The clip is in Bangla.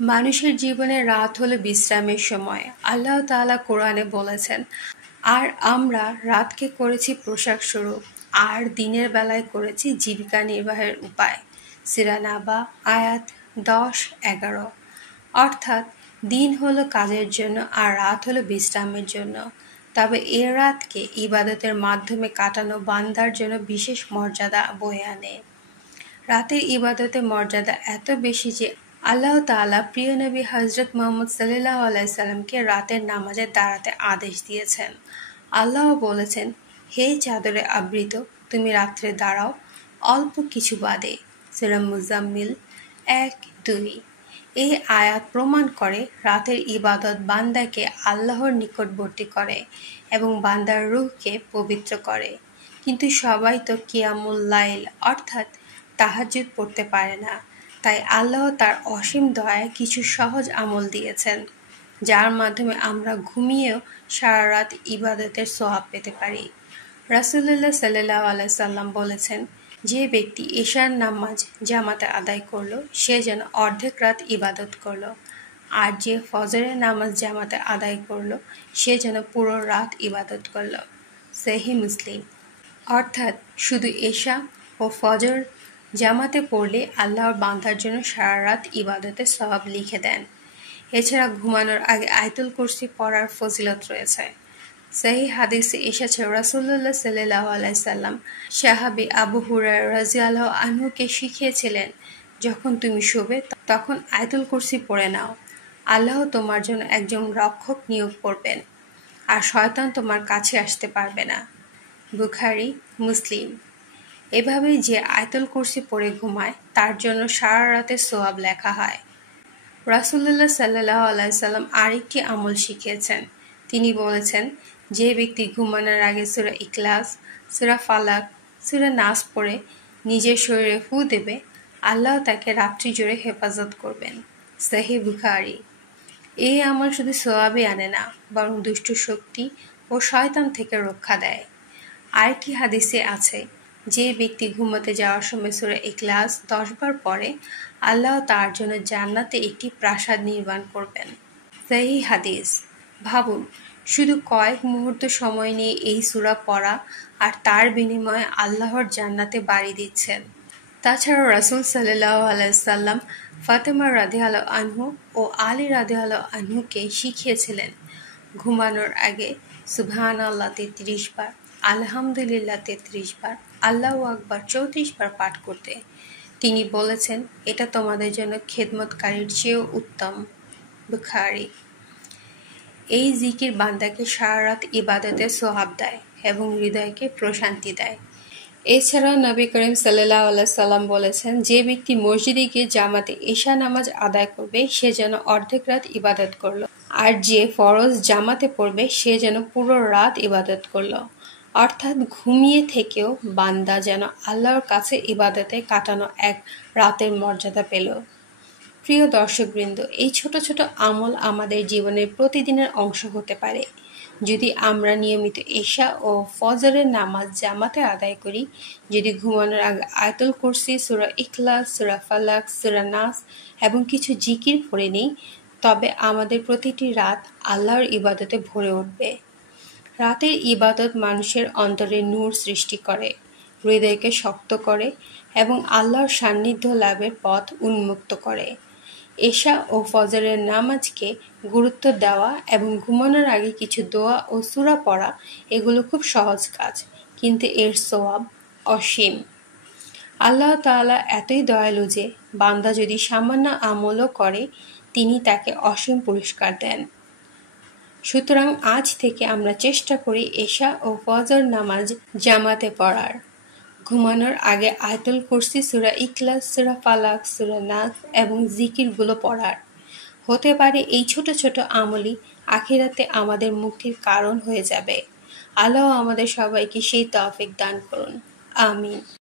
মানুষের জীবনে রাত হলো বিশ্রামের সময়। আল্লাহ তাআলা কোরআনে বলেছেন, আর আমরা রাতকে করেছি পোশাক স্বরূপ, আর দিনের বেলায় করেছি জীবিকা নির্বাহের উপায়। সূরা নাবা আয়াত 10-11। অর্থাৎ দিন হলো কাজের জন্য আর রাত হলো বিশ্রামের জন্য। তবে এ রাতকে ইবাদতের মাধ্যমে কাটানো বান্দার জন্য বিশেষ মর্যাদা বয়ে আনে। রাতের ইবাদতের মর্যাদা এত বেশি যে আল্লাহ তাআলা প্রিয় নবী হযরত মুহাম্মদ সাল্লাল্লাহু আলাইহি সাল্লামকে রাতের নামাজে দাঁড়াতে আদেশ দিয়েছেন। আল্লাহ বলেছেন, হে চাদরে আবৃত, তুমি রাত্রে দাঁড়াও অল্প কিছু বাদে। সূরা মুজাম্মিল 1-2। এই আয়াত প্রমাণ করে রাতের ইবাদত বান্দাকে আল্লাহর নিকটবর্তী করে এবং বান্দার রূহকে পবিত্র করে। কিন্তু সবাই তো কিয়ামুল লাইল অর্থাৎ তাহাজ্জুদ পড়তে পারে না। তাই আল্লাহ তার অসীম দয়ায় কিছু সহজ আমল দিয়েছেন, যার মাধ্যমে আমরা ঘুমিয়েও সারা রাত ইবাদতের সওয়াব পেতে পারি। রাসূলুল্লাহ সাল্লাল্লাহু আলাইহি সাল্লাম বলেছেন, যে ব্যক্তি এশার নামাজ জামাতে আদায় করলো সে যেন অর্ধেক রাত ইবাদত করলো, আর যে ফজরের নামাজ জামাতে আদায় করলো সে যেন পুরো রাত ইবাদত করলো। সহিহ মুসলিম। অর্থাৎ শুধু এশা ও ফজর জামাতে পড়লে আল্লাহর বান্দার জন্য সারা রাত ইবাদতের সওয়াব লিখে দেন। এছাড়া ঘুমানোর আগে আয়াতুল কুরসি পড়ার ফজিলত রয়েছে। সহিহ হাদিসে এসেছে, রাসূলুল্লাহ সাল্লাল্লাহু আলাইহি সাল্লাম সাহাবী আবু হুরায়রা রাদিয়াল্লাহু আনহুকে শিখিয়েছিলেন, যখন তুমি শোবে তখন আয়াতুল কুরসি পড়ে নাও। আল্লাহ তোমার জন্য একজন রক্ষক নিয়োগ করবেন, আর শয়তান তোমার কাছে আসতে পারবে না। বুখারী, মুসলিম। এভাবেই যে আয়াতুল কুরসি পড়ে ঘুমায় তার জন্য সারা রাতের সওয়াব লেখা হয়। রাসূলুল্লাহ সাল্লাল্লাহু আলাইহি সাল্লাম আরেকটি আমল শিখিয়েছেন। তিনি বলেছেন, যে ব্যক্তি ঘুমানোর আগে সূরা ইখলাস, সূরা ফালাক, সূরা নাস পড়ে নিজের শরীরে ফু দেবে, আল্লাহ তাকে রাত্রি জুড়ে হেফাজত করবেন। সহিহ বুখারী। এই আমল শুধু সওয়াবই আনে না, বরং দুষ্ট শক্তি ও শয়তান থেকে রক্ষা দেয়। আরেকটি হাদিসে আছে, যে ব্যক্তি ঘুমাতে যাওয়ার সময় সূরা ইখলাস 10 বার পড়ে, আল্লাহ তার জন্য জান্নাতে একটি প্রাসাদ নির্মাণ করবেন। সহিহ হাদিস। ভাবুন, শুধু কয়েক মুহূর্ত সময় নিয়ে এই সূরা পড়া, আর তার বিনিময়ে আল্লাহর জান্নাতে বাড়ি দিচ্ছেন। তাছাড়াও রাসূল সাল্লাল্লাহু আলাইহি সাল্লাম ফাতেমা রাদিয়াল্লাহু আনহু ও আলী রাদিয়াল্লাহু আনহুকে শিখিয়েছিলেন ঘুমানোর আগে সুবহানাল্লাহ 33 বার, আলহামদুলিল্লাহ 33 বার, আল্লাহু আকবার 34 বার পাঠ করতে। তিনি বলেছেন, এটা তোমাদের জন্য খেদমতকারীর চেয়েও উত্তম। বুখারী। এই জিকির বান্দাকে সারা রাত ইবাদতের সওয়াব দেয় এবং হৃদয়কে প্রশান্তি দেয়। এছাড়াও নবী করিম সাল্লাল্লাহু আলাইহি সাল্লাম বলেছেন, যে ব্যক্তি মসজিদে গিয়ে জামাতে এশা নামাজ আদায় করবে সে যেন অর্ধেক রাত ইবাদত করলো, আর যে ফরজ জামাতে পড়বে সে যেন পুরো রাত ইবাদত করলো। অর্থাৎ ঘুমিয়ে থেকেও বান্দা যেন আল্লাহর কাছে ইবাদতে কাটানো এক রাতের মর্যাদা পেল। প্রিয় দর্শকবৃন্দ, এই ছোট ছোট আমল আমাদের জীবনের প্রতিদিনের অংশ হতে পারে যদি আমরা নিয়মিত এশা ও ফজরের নামাজ জামাতে আদায় করি, যদি ঘুমানোর আগে আয়াতুল কুরসি, সূরা ইখলাস, সূরা ফালাক, সূরা নাস এবং কিছু জিকির পড়ে নিই, তবে আমাদের প্রতিটি রাত আল্লাহর ইবাদতে ভরে উঠবে। রাতের ইবাদত মানুষের অন্তরে নূর সৃষ্টি করে, হৃদয়কে শক্ত করে এবং আল্লাহর সান্নিধ্য লাভের পথ উন্মুক্ত করে। এশা ও ফজরের নামাজকে গুরুত্ব দেওয়া এবং ঘুমানোর আগে কিছু দোয়া ও সূরা পড়া এগুলো খুব সহজ কাজ, কিন্তু এর সওয়াব অসীম। আল্লাহ তাআলা এতই দয়ালু যে বান্দা যদি সামান্য আমলও করে তিনি তাকে অসীম পুরস্কার দেন। সুতরাং আজ থেকে আমরা চেষ্টা করি এশা ও ফজর নামাজ জামাতে পড়ার, ঘুমানোর আগে আয়াতুল কুরসি, সূরা ইখলাস, সূরা ফালাক, সূরা নাস এবং জিকিরগুলো পড়ার। হতে পারে এই ছোট ছোট আমলই আখিরাতে আমাদের মুক্তির কারণ হয়ে যাবে। আল্লাহ আমাদের সবাইকে সেই তৌফিক দান করুন। আমিন।